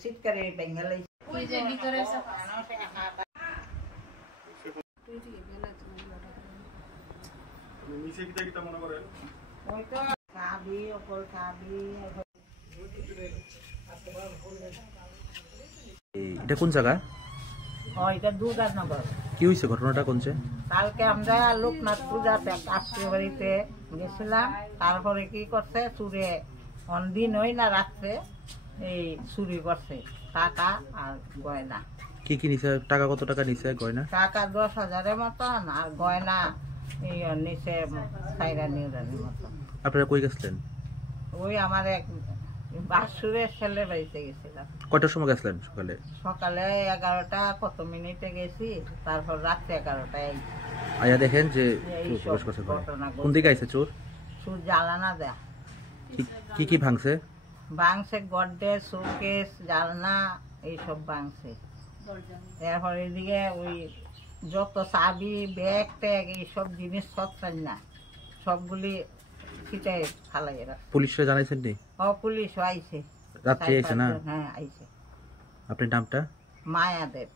শীতকালে বেঙ্গালাই ওই যে ভিতরে নিচে কিটা মনে করেন ওই তো খাবি ওপর খাবি। এটা কোন জায়গা? এটা দুর্গানগর। কি হয়েছে ঘটনাটা কোনছে? কালকে আমরা লোকনাথ পূজাতে কাশি বাড়িতে গেছিলাম, তারপরে কি করছে চুরে দিন হই না রাত্রে এই চুরি করছে টাকা আর গয়না। কি কি নিছে? টাকা কত টাকা নিছে? গয়না টাকা 10,000-এর মতন আর গয়না এই নিচে 4,000 মতন। আপনারা কই গেছিলেন? ওই আমার এক বাসুরের ছেলে বাড়িতে গেছিলাম। কয়টার সময় গেছিলেন? সকালে? সকালে 11টা কত মিনিটে গেছি, তারপর রাত্রে 11টায় আয়া দেখেন যে এইসব ঘটনা। কোন দিকে আইছে চোর? চোর জ্বালানা দেয়া কি কি ভাঙছে? ভাঙছে গড্ডেজ, শোকেস, জালনা এইসব ভাঙছে। এরপর এদিকে ওই যত চাবি ব্যাগ ট্যাগ এইসব জিনিস সব চাই না সবগুলি ছিটাই ফালাই রাখছে। পুলিশে জানাইছেন নি? পুলিশ আইছে রাত্রে আইছে না? হ্যাঁ আইছে। আপনার নামটা? মায়াদেব।